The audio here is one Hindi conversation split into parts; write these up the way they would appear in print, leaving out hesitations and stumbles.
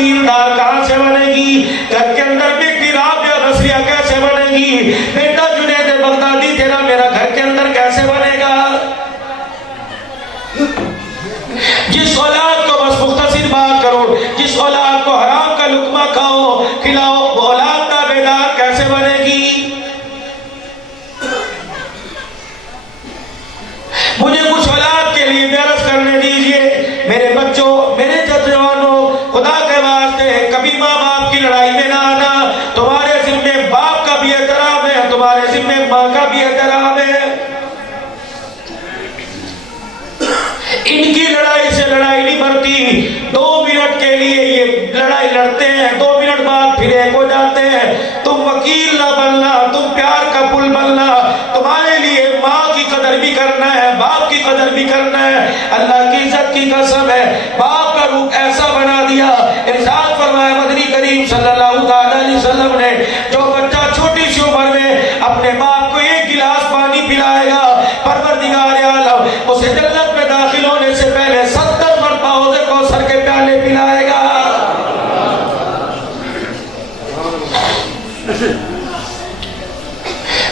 दीनदार कहां से बनेगी? घर के अंदर बेटी राबिया नसरिया कैसे बनेगी? बेटा जुनैद बगदादी तेरा मेरा घर के अंदर कैसे बनेगा? जिस औलाद को, बस मुख्तसर बात करो, जिस औलाद को हराम का लुकमा खाओ खिलाओ वो औलाद ताबेदार कैसे बनेगी? मुझे कुछ औलाद के लिए बेरस करने दीजिए। मेरे बच्चों, मेरे जवानों, खुदा के वास्ते कभी माँ बाप की लड़ाई में ना आना। तुम्हारे जिम्मे बाप का भी एहतराम है, तुम्हारे जिम्मे माँ का भी एहतराम है। इनकी लड़ाई से लड़ाई नहीं बढ़ती। 2 मिनट के लिए ये लड़ाई लड़ते हैं, 2 मिनट बाद फिर एक हो जाते हैं। तुम वकील ना बनना, तुम प्यार का पुल बनना। तुम्हारे लिए माँ की कदर भी करना है, बाप की कदर भी करना है। अल्लाह की इज्जत की कसम है, बाप का रूप ऐसा बना दिया। इरशाद फरमाया मदनी करीम सल्लल्लाहु अलैहि वसल्लम ने, जो बच्चा छोटी सी उम्र में अपने बाप को 1 गिलास पानी पिलाएगा, परवरदिगार आलम उसे जन्नत में दाखिल होने से पहले 70 मरतबा हौज़े कौसर के प्याले पिलाएगा।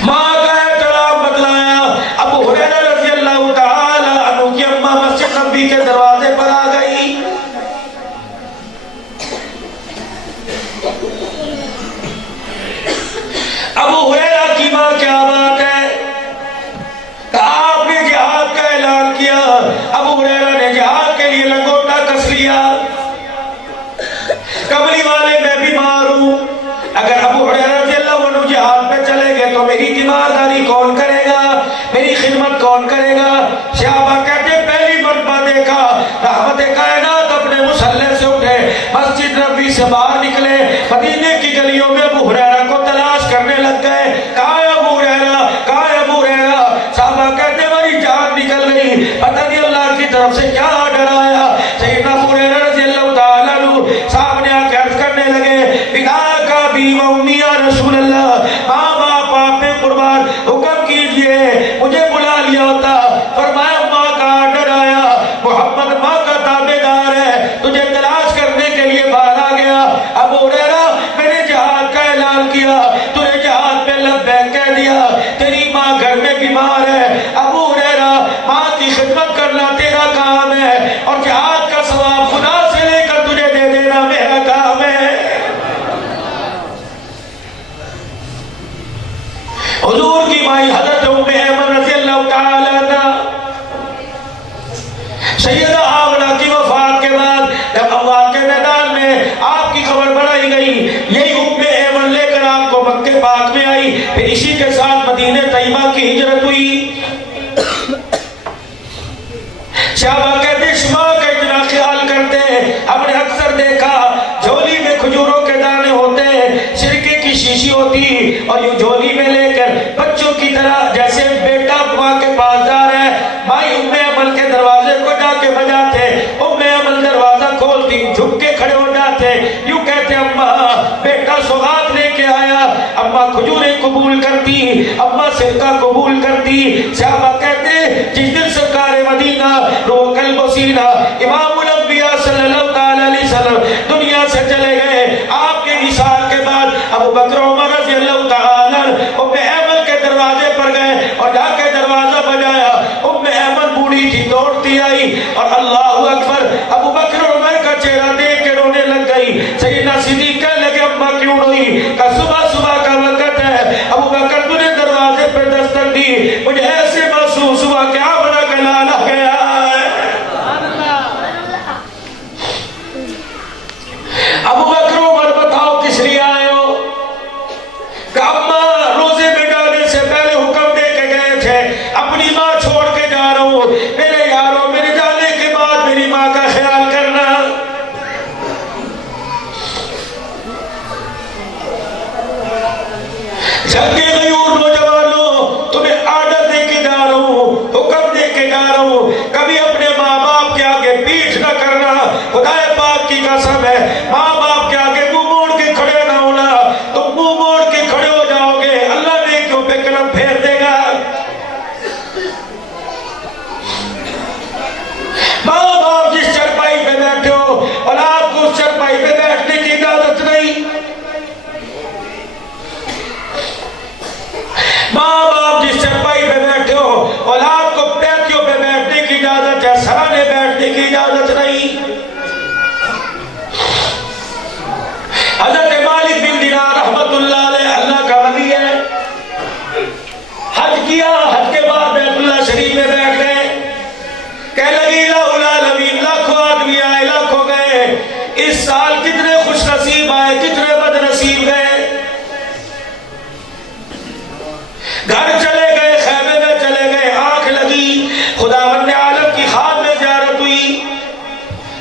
माँ का एहतराम बतलाया। अबू हुरैरा रज़ियल्लाहु ताला अन्हु की अम्मा मस्जिद नबवी के दरवाजे पर आ गई। अबू हुरैरा की माँ, क्या बात है? आपने जिहाद का ऐलान किया। अबू हुरैरा ने जिहाद के लिए लंगोटा कस लिया। कमली वाले मैं बीमार हूं, अगर अबू हुरैरा रज़ियल्लाहु अन्हु जिहाद पे चले गए तो मेरी तीमारदारी कौन करेगा, मेरी खिदमत कौन करेगा? सहाबा कहते पहली मरतबा देखा रहमत कायनात अपने मुसल्ले से उठे, मस्जिद नबवी से बाहर निकले, मदीने की गलियों में अबू हुरैरा को तलाश करने लग गए। कहाँ है अबू हुरैरा, कहाँ है अबू हुरैरा? सहाबा कहते मेरी जान निकल गई, पता नहीं अल्लाह की तरफ से क्या ऑर्डर आया। सैयदना अबू हुरैरा रज़ियल्लाहु ताला अन्हु सामने आकर अर्ज करने लगे, पिता का भी मम्मी या रसूल अल्लाह, माँ बाप आप पे कुर्बान, हुक्म कीजिए, मुझे बुला लिया होता। फरमाया माँ का ऑर्डर आया, मोहम्मद माँ का ताबेदार है, तुझे तलाश करने के लिए बाहर आ गया। अबू हुरैरा मैंने जिहाद का ऐलान किया, तूने जिहाद पे लब्बैक कह दिया, तेरी माँ घर में बीमार है। अबू हुरैरा माँ की खिदमत करना तेरा काम है और जिहाद का सवाब खुदा से लेकर तुझे दे देना मेरा काम है। हुजूर की माई हज़रत उम्मे ऐमन रज़ियल्लाहु ताला अन्हा, सैयदा आमना की वफात के बाद जब अमवात के मैदान में आपकी खबर बढ़ाई गई, यही उम्मे ऐमन लेकर आपको मक्के पाक में आई, फिर इसी के साथ मदीने तैयबा की हिजरत हुई। सहाबा कहते शुमा का इतना ख्याल करते, हमने अक्सर देखा झोली में खजूरों के दाने होते, सिरके की शीशी होती और यूं झोली में लेकर बच्चों की तरह जैसे बेटा माँ के पास जा रहा है, माई उम्मे अमल के दरवाजे को जाके बजाते, उम्मे अमल दरवाजा खोलती, झुक के खड़े हो जाते, यूं कहते अम्मा बेटा सौगात लेके आया। अम्मा खजूरें कबूल करती, अम्मा सिरका कबूल करती। सहाबा कहते जिस दिन सरकार मदीना रूह कल्ब सीना इमामुल अंबिया सल्लल्लाहु अलैहि वसल्लम दुनिया से चले गए, आपके विसाल के बाद अबू बकर उमर रज़ियल्लाहु ताला उम्मे ऐमन के दरवाजे पर गए और जाके दरवाजा बजाया। उम्मे ऐमन बूढ़ी थी, दौड़ती आई और अल्लाहु अकबर, अबू बकर उमर का चेहरा देख के रोने लग गई। सैयदना सिद्दीक़ कहने लगे अम्मा क्यों रोई? का सुबह सुबह का वक्त है, अबू बकर तूने दरवाजे पे दस्तक दी, मुझे ऐसे महसूस हुआ क्या बड़ा गला लग गया है। अबू बकर उमर बताओ किस लिए आए हो? अम्मा रोजे में जाने से पहले हुक्म दे के गए थे, अपनी माँ छोड़ के जा रहा हूँ, मेरे यारों मेरे जाने के बाद मेरी माँ का ख्याल करना। जल्दी गयूर नौजवानों, तुम्हें आर्डर दे के जा रहा हूँ, हुक्म दे के जा रहा हूँ, कभी अपने माँ बाप के आगे पीठ न करना। खुदाए पाक की कसम है, माँ बाप के आगे मुंह मोड़ के खड़े ना होना। तुम मुंह मोड़ के खड़े हो जाओगे, अल्लाह नेकियों पे कलम फेर देगा। माँ बाप जिस चरपाई पे बैठे हो, औलाद को उस चरपाई पे बैठ के सराहने बैठने की इजाजत नहीं। हजरत मालिक बिन दिनार रहमतुल्लाह अलैह अल्लाह का वली है, हज किया, हज के बाद बैतुल्लाह शरीफ में बैठ गए, कह लगी लाखों आदमी आए, लाखों गए, इस साल कितने खुश नसीब आए, कितने बदनसीब गए। घर चले गए, खैमे में चले गए, आंख लगी, खुदावंद आलम की खाब में ज़ियारत हुई।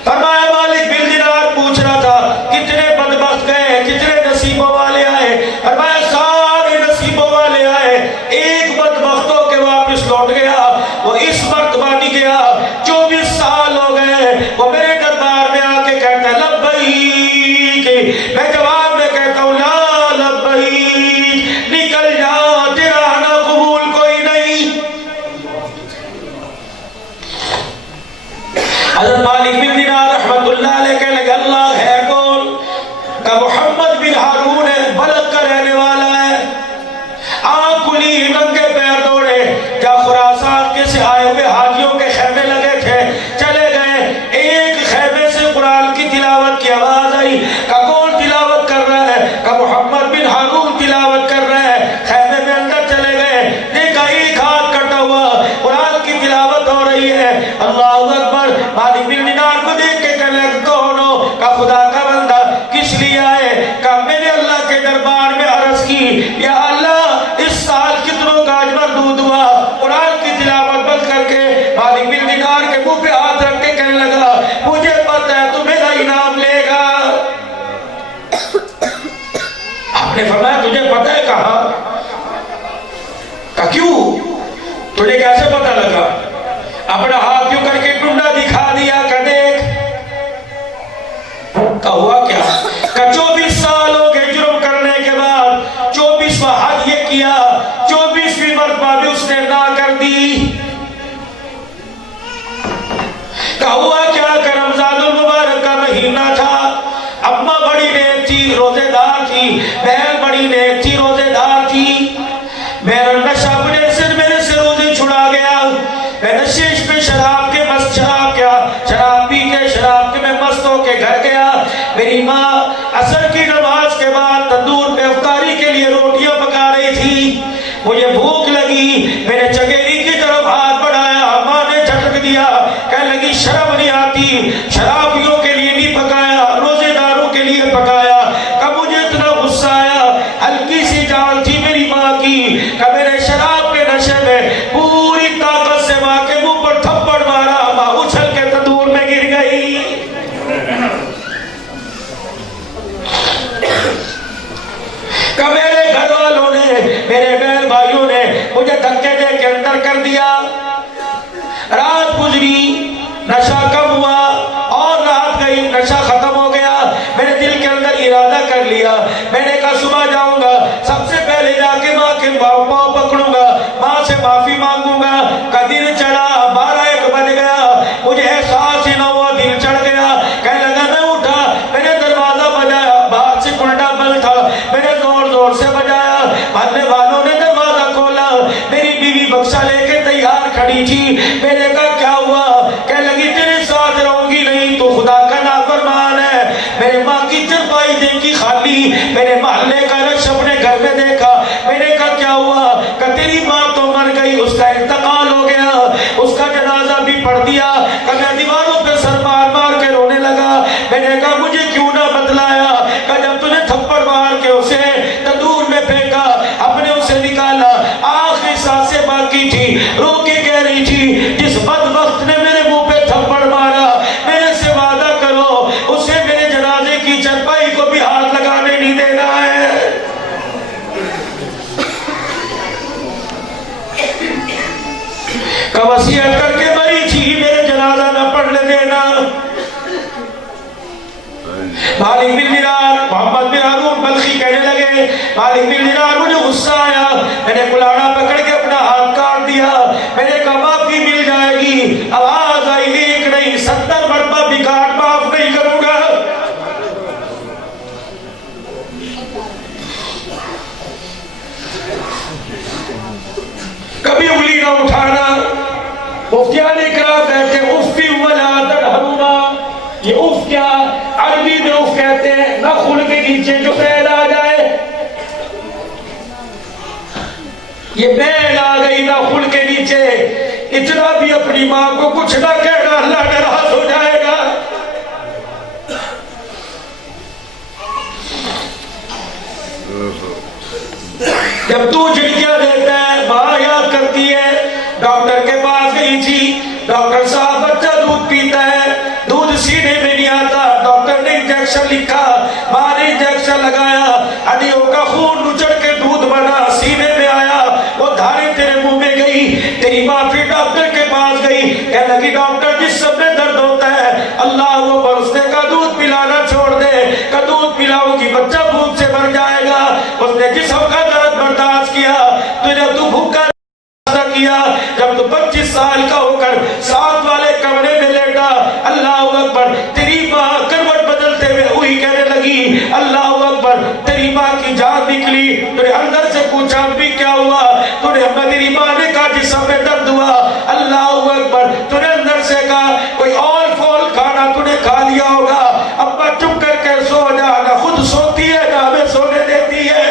फरमाया मालिक बिन दिनार पूछ रहा था कितने बदबख्त गए, कितने नसीबों वाले आए। फरमाया सारे नसीबों वाले आए, एक बदबख्त होके वापस लौट गया, वो इस मर्तबा नहीं गया। 24 साल हो गए, वो मेरे दरबार में आके कहता है लब्बैक, मैं जवाब में कहता हूँ ला लब्बैक, निकल जा, तेरा आना कबूल कोई नहीं। हज़रत मालिक बिन दिनार रहमतुल्लाह अलैह कहने लगे अल्लाह है कौन? का मोहम्मद बिन हारून है, बलद का रहने वाला है। आंख खुली, नंगे पैर दौड़े, क्या खुरासान के से आए हुए हाजियों के खैमे लगे थे, चले गए, एक खैमे से कुरान की तिलावत की आवाज आई। का कौन तिलावत कर रहा है? का मोहम्मद बिन हारून तिलावत कर रहा है। खैमे में अंदर चले गए, देखा एक हाथ कटा हुआ, कुरान की तिलावत हो रही है। अल्लाहु अकबर। मालिक बिन दिनार को देख के कहने लगे कौन हो? का खुदा का बंदा। किस लिए आए? का मैंने अल्लाह के दरबार में अर्ज की, या अल्लाह इस साल कितनों का अजमत दूध हुआ। कुरान की तिलावत बंद करके मालिक बिन दिनार के मुंह पे हाथ रख के कहने लगा मुझे पता है तू मेरा इनाम लेगा। आपने फरमाया तुझे पता है? कहा का क्यों? तुझे कैसे पता लगा? अपना हाथ क्यों करके टुंडा दिखा दिया, का देख। का हुआ क्या? का 24 साल हो गए जुर्म करने के बाद, 24वां हज ये किया, 24वीं मरतबा भी उसने ना कर दी। का हुआ क्या? का रमजानुल मुबारक का महीना था, अम्मा बड़ी नेक थी, रोजेदार थी, बहन बड़ी नेक थी, रोजेदार थी। मेरा नशा अपने सिर, मेरे से रोजे छुड़ा गया। मैं नशेश पे शराब के मस्त, शराब पी के, शराब के मैं मस्त होके घर गया। मेरी माँ असर की नमाज के बाद तंदूर पे इफ्तारी के लिए रोटियां पका रही थी। मुझे भूख लगी, मैंने चगेरी की तरफ हाथ बढ़ाया, माँ ने झटक दिया, कहने लगी शर्म नहीं आती, शराबियों के लिए नहीं पकाया, रोजेदारों के लिए पकाया। कब मुझे इतना गुस्सा आया, हल्की सी जान थी मेरी माँ की, कब मेरे शराब के नशे में पूरी ताकत से माँ के मुंह पर थप्पड़ मारा, माँ उछल के तंदूर में गिर गई। कब मेरे घर वालों ने, मेरे बहन भाइयों ने मुझे धक्के दे के अंदर कर दिया। रात गुजरी, नशा कम हुआ, और रात गई, नशा खत्म हो गया। मैंने दिल के अंदर इरादा कर लिया, मैंने कहा सुबह जाऊंगा, सबसे पहले जाके माँ के पाँव पकड़ूंगा, माँ से माफी मांगूंगा। का दिन चढ़ा, 12-1 बज गया, मुझे एहसास ही ना हुआ, दिल चढ़ गया। कहने लगा मैं उठा, मैंने दरवाजा बजाया, बाहर से कुंडा बंद था, मैंने जोर जोर से बजाया, मोहल्ले वालों ने दरवाजा खोला, मेरी बीवी बक्सा लेके तैयार खड़ी थी। मैंने कहा क्या हुआ? कह लगी तेरे साथ रहूंगी नहीं, तो खुदा का नाफरमान है। मेरे माँ की चरपाई देखी खाली, मैंने मोहल्ले का रश अपने घर में देखा। मैंने कहा क्या हुआ? कहा तेरी माँ तो मर गई, उसका इंतकाल हो गया, उसका जनाजा भी पढ़ दिया। मैं दीवारों पे सर मार मार के रोने लगा। मैंने कहा मुझे क्यों ना बतलाया? कहा जब तूने थप्पड़ मार के उसे तंदूर में फेंका, अपने उसे निकाला, आखिरी सांसें बाकी थी, रो के कह रही थी जिस बदबख्त ने मेरे मुंह पे थप्पड़ मारा, मेरे से वादा करो उसे मेरे जनाजे की चरपाई को भी हाथ लगाने नहीं देना है। का वसीयत करके मरी थी, मेरे जनाजा न पढ़ने देना। मालिक बिन दिनार, मोहम्मद बिन हारून बल्खी कहने लगे मालिक बिन दिनार मुझे गुस्सा आया, मैंने कुलाड़ा पकड़ के अपना हाथ काट दिया। मैंने कहा माफी मिल जाएगी। आवाज आई, एक नहीं 70 मरतबा भी काट, माफ नहीं करूंगा। कभी उंगली ना उठाना। मुफ्तियान इकराम बैठे, उफ किया। अरबी में उफ कहते हैं, नाखून के नीचे जो बैल आ जाए, ये बैल आ गई नाखून के नीचे, इतना भी अपनी मां को कुछ ना कहना, अल्लाह नाराज हो जाएगा। जब तू झिड़कियां देता है, मां याद करती है, डॉक्टर के पास गई थी, डॉक्टर साहब बच्चा दूध पीता है, दूध सीने में नहीं आता, डॉक्टर ने इंजेक्शन लिखा, मां ने इंजेक्शन लगाया, हड्डियों का खून उचड़ के दूध बना, सीने में आया, वो धारे तेरे मुंह में गई। तेरी मां फिर डॉक्टर के पास गई, कहने लगी डॉक्टर जिस सब में दर्द होता है अल्लाह वो बरसने का दूध पिलाना छोड़ दे, का दूध पिलाओगी बच्चा भूख से मर जाएगा। उसने जिस्म का दर्द बर्दाश्त किया, तुझे तू भूखा किया। जब तू 25 साल का होकर साथ वाले कमरे में लेटा, अल्लाह अकबर, तेरी मां करवट बदलते हुए हुई कहने लगी अल्लाह अकबर, तेरी मां की जान निकली। तूने अंदर से पूछा भी क्या हुआ, तूने मेरी मां ने कहा जिस्म में दर्द हुआ। अल्लाह अकबर, तूने अंदर से कहा कोई और फॉल खाना तूने खा लिया होगा। अब्बा चुप करके सो जा, ना खुद सोती है ना हमें सोने देती है।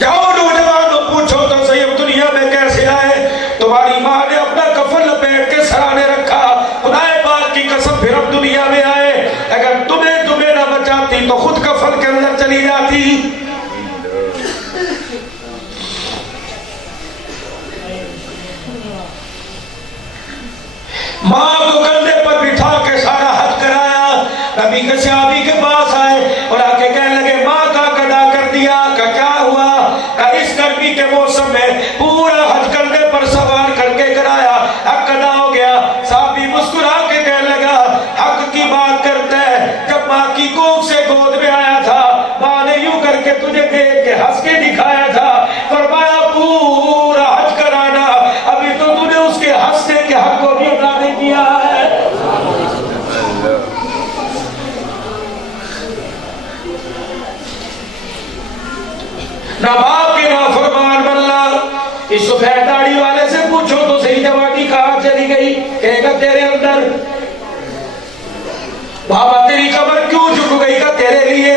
जाओ नौजवानों पूछो तो सही अब दुनिया में कैसे आए। तुम्हारी मां ने अपना कफन लपेट के सराहने रखा, खुदाए पाक की कसम फिर अब दुनिया में आए। अगर तुम्हें ना बचाती तो खुद कफन के अंदर चली जाती। मां को कंधे पर बिठा के सारा हज कराया। नबी के सहाबी के पास आए और आके कहने लगे मां का कदा कर दिया, का क्या हुआ? इस गर्मी के मौसम में पूरा हज कंधे पर सवार करके कराया, हक कदा हो गया। सहाबी मुस्कुरा के कहने लगा हक की बात करता है, जब मां की कोख से गोद में आया था, मां ने यूं करके तुझे देख के हंस के दिखाया था, फरमाया पूरा हज कराना, अभी तो तूने उसके हंसने के हक को भी अदा नहीं किया है। ना बाप के ना फरमान बल्ला। इस सफेद दाढ़ी वाले से पूछो तो सही जवानी कहां चली गई, कहेगा तेरे अंदर। बाबा तेरी कमर क्यों झुक गई, का तेरे लिए।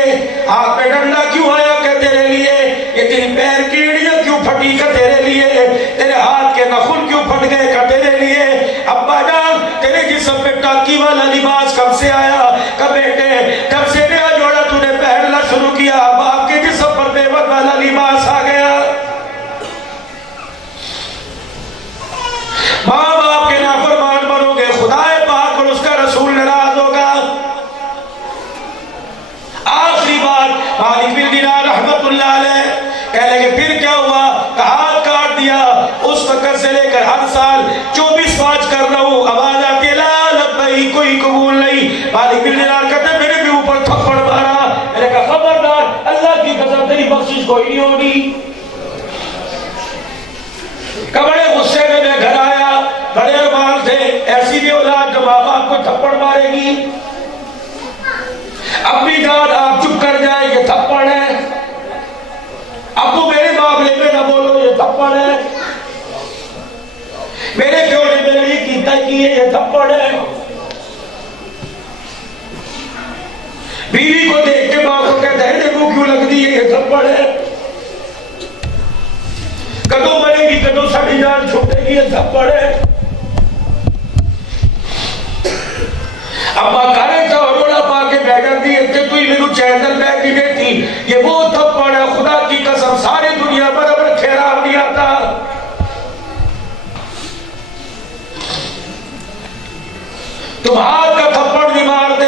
हाथ में डंडा क्यों आया, का तेरे लिए। ये तेरी पैर की एड़ियां क्यों फटी, का तेरे लिए। तेरे हाथ के नाखून क्यों फट गए, का तेरे लिए। अब्बा जान तेरे जिस्म पे टाकी वाला लिबास कब से आया, का बेटे जब से नया जोड़ा तूने पहनना शुरू किया, बाप के जिस्म पर बेवत वाला लिबास आ गया। माँ बाप के नाफरमान बनोगे, खुदाए पाक और उसका रसूल नाराज होगा। आखिरी बात मालिक बिन दिनार रहमतुल्लाह अलैह कह लगे फिर क्या हुआ, हाथ काट दिया। उस वक्त से लेकर हर साल 24 पाँच कर रहा हूं, आवाज आती है ला लब्बैक, कोई कबूल नहीं। मालिक बिन दिनार कहते मेरे भी ऊपर थप्पड़ मारा। मैंने कहा खबरदार, अल्लाह की कसम तेरी बख्शिश कोई नहीं होगी। बड़े गुस्से में मैं घर आया, बड़े अरमान थे ऐसी भी औलाद जो माँ बाप को थप्पड़ मारेगी। अम्मी जान आप चुप कर जाए, ये थप्पड़ है। अबू मेरे मामले में ना बोलो, ये थप्पड़ है। मेरे क्यों ने मेरे लिए कीता की है, ये थप्पड़ है। बीवी को देख के माँ को कहता है देखो क्यों लगती है, ये थप्पड़ है। कदों मरेगी कदों साड़ी जान छूटेगी, ये थप्पड़ है। अम्मा करे तो रोड़ा पा के बैठ जाती है, तू ही मेरे चैनल बैठ नहीं देती, ये वो थप्पड़ है। खुदा की कसम सारी दुनिया पर अब खैराब नहीं आता। तुम हाथ का थप्पड़ नहीं मारते,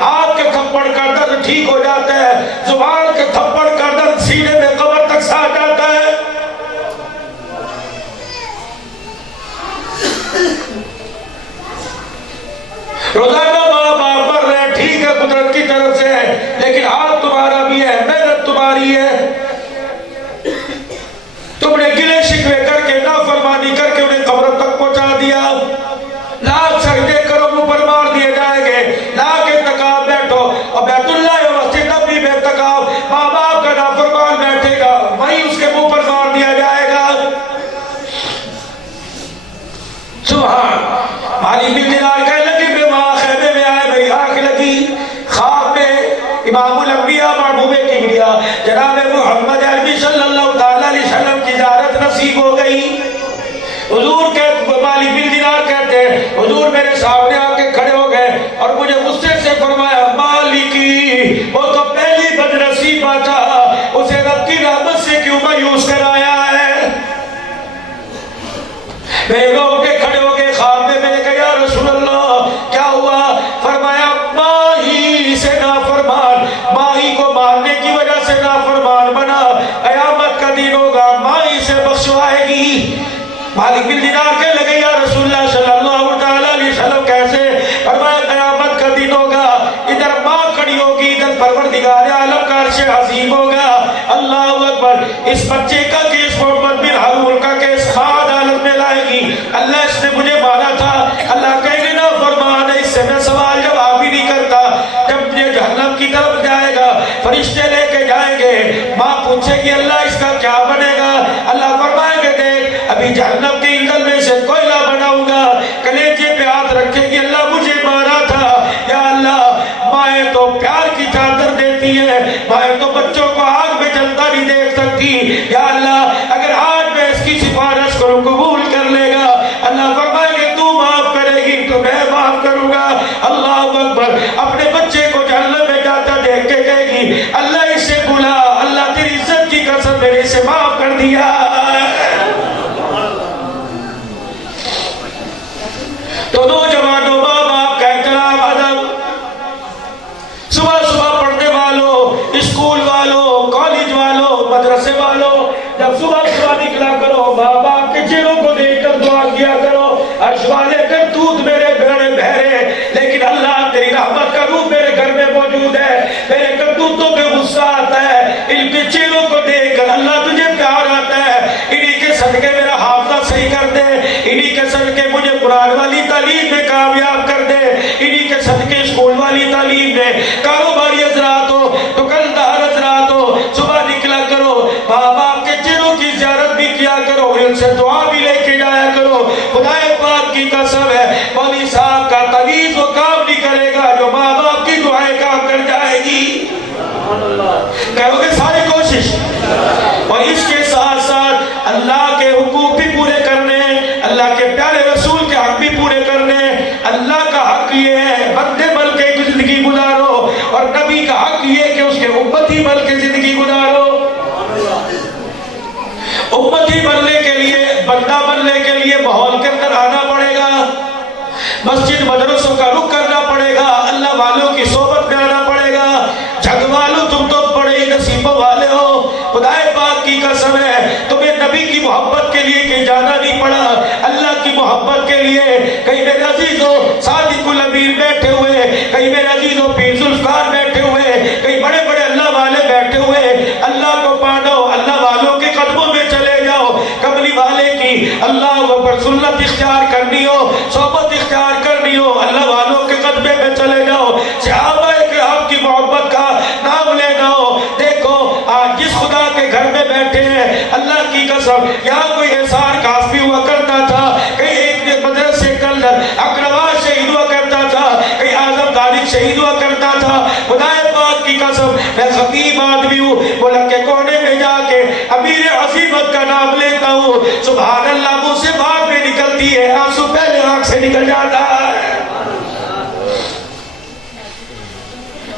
हाथ के थप्पड़ का दर्द ठीक हो जाता है, जुबान के थप्पड़ का दर्द सीने में कब्र तक सा जाता है। रोजाना माँ बाप मर रहे, ठीक है कुदरत की तरफ से है, लेकिन हाथ तुम्हारा भी है, मेहनत तुम्हारी है। तुमने गिले शिकवे करके नाफरमानी करके उन्हें कब्र तक पहुंचा दिया। लाख सजदे करो मुंह पर मार दिए जाएंगे, लाख तकाब बैठो और बैतुल्लाह मस्जिद नबी में तकाब माँ बाप का नाफरमान बैठेगा, वही उसके मुंह पर मार दिया जाएगा। सुभान। मालिक बिन दिनार कहने लगे मैं खैमे में आए, मेरी आंख लगी, ख्वाब में इमामुल अंबिया महबूबे किबरिया जनाब मोहम्मद अरबी सल्लल्लाहु अलैहि वसल्लम की ज़ियारत नसीब हो गई। हुजूर के मालिक बिन दिनार कहते हैं हुजूर मेरे सामने आके खड़े हो गए और मुझे गुस्से से फरमाया मालिकी वो तो पहली बदनसीबा था, उसे रब की रहमत से क्यों मायूस कराया है। मेरे लोग के खड़े हो गए, ख्वाब में मैंने कहा या रसूल अल्लाह क्या हुआ। फरमाया माही से नाफरमान, माही को मारने की वजह से नाफरमान बना, कयामत का दिन होगा माही से बख्शवाएगी। मालिक बिन दिनार के लगे या रसूलुल्लाह सल्लल्लाहु अलैहि वसल्लम कैसे। फरमाया कयामत का दिन होगा, इधर माँ खड़ी होगी, इधर परवरदिगार आलम का अर्श अज़ीम होगा। अल्लाह अकबर। इस बच्चे का केस मोहम्मद बिन हारून का केस खाद हालत में लाएगी। अल्लाह इसने मुझे मारा था, अल्लाह कहेंगे ना फरमान इससे मैं सवाल जवाब भी नहीं करता। जब ये जहन्नम की तरफ जाएगा फरिश्ते लेके जाएंगे, माँ पूछेगी अल्लाह इसका क्या बनेगा। अल्लाह फरमाएंगे देख अभी जहन्नम के ईंधन में से कोयला बनाऊंगा। कलेजे पे हाथ रखेगी अल्लाह मुझे मारा था। या अल्लाह माएँ तो प्यार की चादर देती है, माएँ तो बच्चों को आग में जलता नहीं देख सकती। या अल्लाह अगर आज मैं इसकी सिफारिश करूं कबूल कर लेगा, अल्लाह फरमाएंगे तू माफ करेगी तो मैं माफ करूंगा। अल्लाह अकबर। अपने बच्चे को जहन्नम में जाता देख के कहेगी अल्लाह इससे बुला, अल्लाह तेरी इज्जत की कसम मैंने इसे माफ कर दिया। तो नौजवानों माँ बाप का एहतराम अदब, सुबह सुबह पढ़ने वालों, स्कूल वालों, कॉलेज वालों, मदरसे वालों, जब सुबह सुबह निकला करो माँ बाप के चेहरों को देखकर दुआ किया करो। अर्श वाले करतूत मेरे बड़े बहरे, लेकिन अल्लाह तेरी रहमत का रूप मेरे घर में मौजूद है। मेरे करतूतों पे गुस्सा आता है, इनके चेहरों को देखकर अल्लाह तुझे प्यार आता है। इन्हीं के सदके मेरा हाफजा सही कर दे, इन्हीं के सदके मुझे कुरान वाली तालीम में कामयाब कर दे, इन्हीं के सदके स्कूल वाली तालीम में कारोबारी हजरात हो, दुकानदार हजरात हो, सुबह निकला करो, माँ बाप के चेहरों की ज़ियारत भी किया करो, उनसे दुआ भी लेके जाया करो। खुदाए पाक की कसम है मौलवी साहब का तवीज़ वो काम नहीं करेगा जो माँ बाप की दुआएं काम कर जाएगी। करोगे सारी कोशिश। और इसके साथ साथ अल्लाह के हुकूक भी पूरे करने, अल्लाह के प्यारे रसूल के हक भी पूरे करने। अल्लाह का हक ये है बंदे बन के जिंदगी गुजारो, और नबी का हक ये कि उसके उम्मती बन के जिंदगी गुजारो। उम्मती बनने के लिए, बंदा बनने के लिए माहौल के अंदर आना पड़ेगा, मस्जिद मदरसों का रुख करना पड़ेगा, अल्लाह वालों की सोबत में आना पड़ेगा। जग वालों तुम तो बड़े नसीबों वाले हो। खुदाए पाक की कसम है तुम्हें नबी की मोहब्बत के लिए कहीं जाना नहीं पड़ा, अल्लाह की मोहब्बत के लिए। कहीं मेरे अजीजों सादिकुल अमीर बैठे हुए, कहीं मेरे अजीजों पीर जुल्फकार बैठे हुए, कहीं बड़े बड़े अल्लाह वाले बैठे हुए। अल्लाह को पानो, अल्लाह वालों के कदमों में चले जाओ। कमली वाले की अल्लाह पर सुन्नत इख्तियार करनी हो, सोबत इख्तियार करनी हो, अल्लाह वालों के कदमे में चले जाओ। सहाबाए किराम की मोहब्बत का नाम लेना हो। देखो आज जिस खुदा के घर में बैठे हैं, अल्लाह की कसम यहाँ कोई एहसान काफी हुआ करता था, कहीं एक मदरसे के अंदर अकरवा शहीद हुआ करता था, कहीं आजम तारिक शहीद हुआ करता था। खुदाए पाक की कसम मैं खतीब आदमी हूँ, मुल्क के कोने में जाके अमीर अजीमत का नाम लेता हूँ, सुभान अल्लाह मुंह से बात में निकलती है, आंसू पहले आंख से निकल जाता है।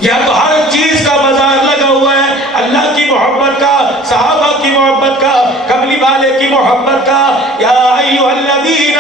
या तो हर चीज का बाजार लगा हुआ है, अल्लाह की मोहब्बत का, सहाबा की मोहब्बत का, कमली वाले की मोहब्बत का। या अय्युहल्लज़ीना